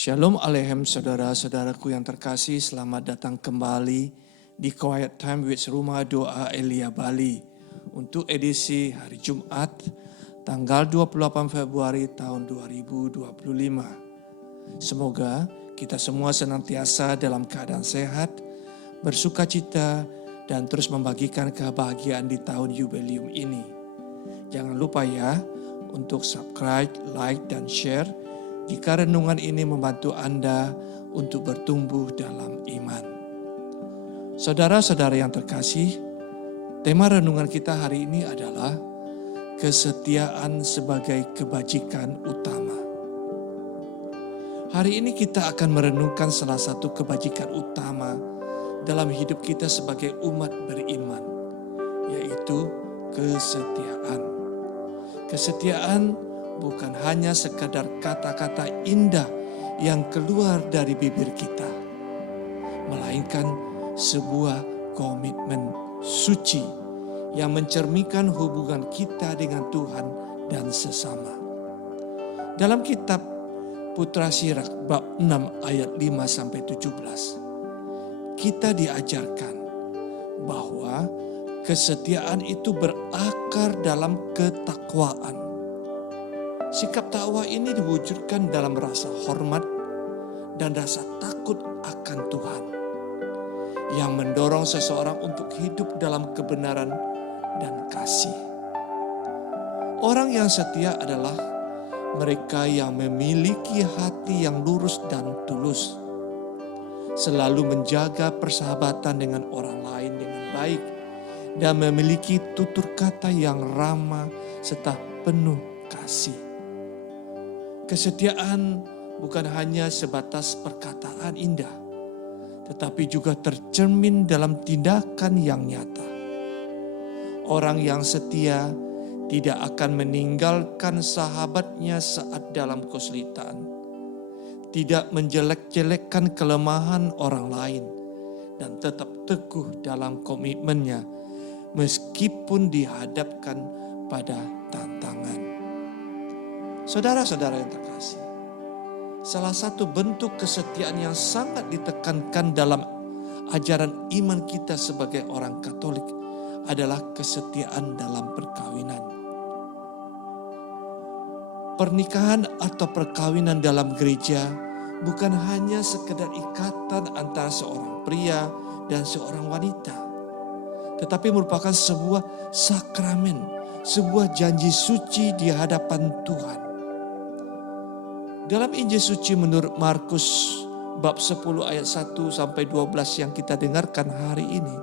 Shalom Aleichem saudara-saudaraku yang terkasih, selamat datang kembali di Quiet Time with Rumah Doa Elia Bali untuk edisi hari Jumat tanggal 28 Februari tahun 2025. Semoga kita semua senantiasa dalam keadaan sehat, bersukacita, dan terus membagikan kebahagiaan di tahun jubileum ini. Jangan lupa ya untuk subscribe, like, dan share jika renungan ini membantu Anda untuk bertumbuh dalam iman. Saudara-saudara yang terkasih, tema renungan kita hari ini adalah kesetiaan sebagai kebajikan utama. Hari ini kita akan merenungkan salah satu kebajikan utama dalam hidup kita sebagai umat beriman, yaitu kesetiaan. Kesetiaan bukan hanya sekadar kata-kata indah yang keluar dari bibir kita, melainkan sebuah komitmen suci yang mencerminkan hubungan kita dengan Tuhan dan sesama. Dalam kitab Putra Sirach bab 6 ayat 5-17, kita diajarkan bahwa kesetiaan itu berakar dalam ketakwaan. Sikap takwa ini diwujudkan dalam rasa hormat dan rasa takut akan Tuhan, yang mendorong seseorang untuk hidup dalam kebenaran dan kasih. Orang yang setia adalah mereka yang memiliki hati yang lurus dan tulus, selalu menjaga persahabatan dengan orang lain dengan baik, dan memiliki tutur kata yang ramah serta penuh kasih. Kesetiaan bukan hanya sebatas perkataan indah, tetapi juga tercermin dalam tindakan yang nyata. Orang yang setia tidak akan meninggalkan sahabatnya saat dalam kesulitan, tidak menjelek-jelekkan kelemahan orang lain, dan tetap teguh dalam komitmennya meskipun dihadapkan pada tantangan. Saudara-saudara yang terkasih, salah satu bentuk kesetiaan yang sangat ditekankan dalam ajaran iman kita sebagai orang Katolik adalah kesetiaan dalam perkawinan. Pernikahan atau perkawinan dalam gereja bukan hanya sekedar ikatan antara seorang pria dan seorang wanita, tetapi merupakan sebuah sakramen, sebuah janji suci di hadapan Tuhan. Dalam Injil suci menurut Markus bab 10 ayat 1-12 yang kita dengarkan hari ini,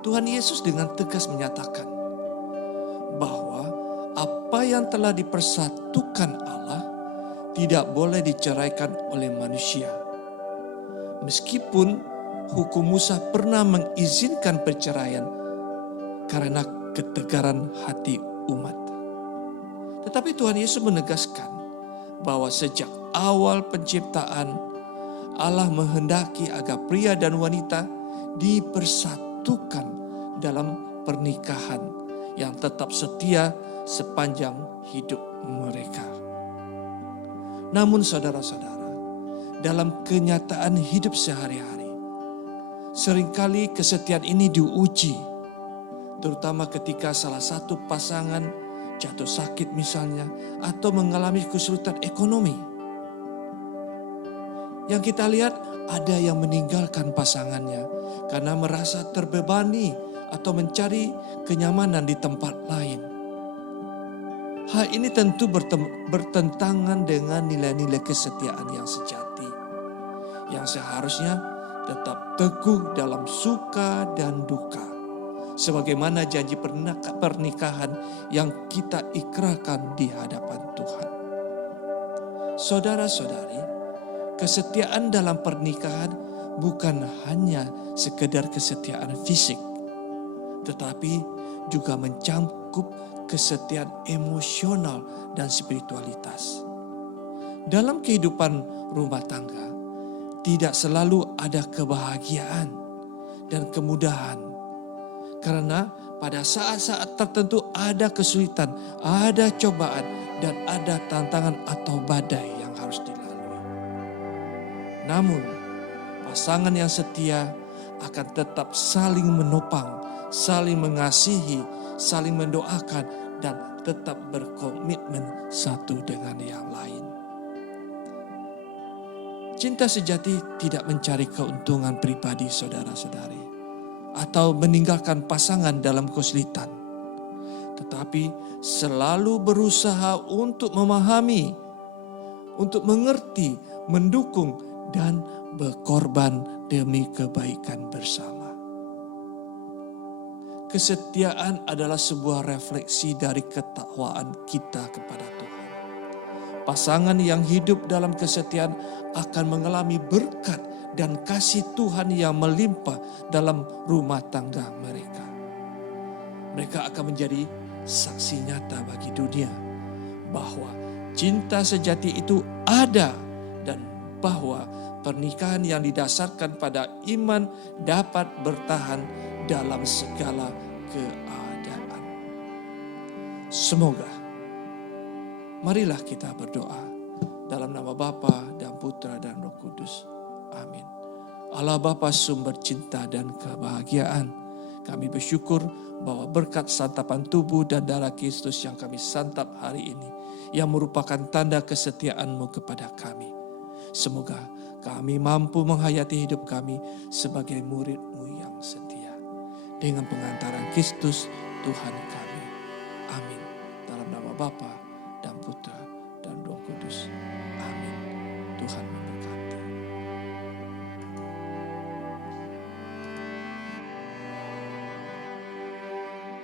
Tuhan Yesus dengan tegas menyatakan bahwa apa yang telah dipersatukan Allah tidak boleh diceraikan oleh manusia. Meskipun hukum Musa pernah mengizinkan perceraian karena ketegaran hati umat. Tetapi Tuhan Yesus menegaskan bahwa sejak awal penciptaan, Allah menghendaki agar pria dan wanita dipersatukan dalam pernikahan yang tetap setia sepanjang hidup mereka. Namun saudara-saudara, dalam kenyataan hidup sehari-hari, seringkali kesetiaan ini diuji, terutama ketika salah satu pasangan jatuh sakit misalnya, atau mengalami kesulitan ekonomi. Yang kita lihat ada yang meninggalkan pasangannya karena merasa terbebani atau mencari kenyamanan di tempat lain. Hal ini tentu bertentangan dengan nilai-nilai kesetiaan yang sejati, yang seharusnya tetap teguh dalam suka dan duka, sebagaimana janji pernikahan yang kita ikrarkan di hadapan Tuhan. Saudara-saudari, kesetiaan dalam pernikahan bukan hanya sekedar kesetiaan fisik, tetapi juga mencakup kesetiaan emosional dan spiritualitas. Dalam kehidupan rumah tangga, tidak selalu ada kebahagiaan dan kemudahan. Karena pada saat-saat tertentu ada kesulitan, ada cobaan, dan ada tantangan atau badai yang harus dilalui. Namun, pasangan yang setia akan tetap saling menopang, saling mengasihi, saling mendoakan, dan tetap berkomitmen satu dengan yang lain. Cinta sejati tidak mencari keuntungan pribadi saudara-saudari, atau meninggalkan pasangan dalam kesulitan, tetapi selalu berusaha untuk memahami, untuk mengerti, mendukung, dan berkorban demi kebaikan bersama. Kesetiaan adalah sebuah refleksi dari ketakwaan kita kepada Tuhan. Pasangan yang hidup dalam kesetiaan akan mengalami berkat dan kasih Tuhan yang melimpah dalam rumah tangga mereka. Mereka akan menjadi saksi nyata bagi dunia bahwa cinta sejati itu ada dan bahwa pernikahan yang didasarkan pada iman dapat bertahan dalam segala keadaan. Semoga, marilah kita berdoa dalam nama Bapa dan Putra dan Roh Kudus. Amin. Allah Bapa sumber cinta dan kebahagiaan, kami bersyukur bahwa berkat santapan tubuh dan darah Kristus yang kami santap hari ini, yang merupakan tanda kesetiaan-Mu kepada kami. Semoga kami mampu menghayati hidup kami sebagai murid-Mu yang setia. Dengan pengantaran Kristus Tuhan kami. Amin. Dalam nama Bapa dan Putra dan Roh Kudus. Amin. Tuhan memberkati.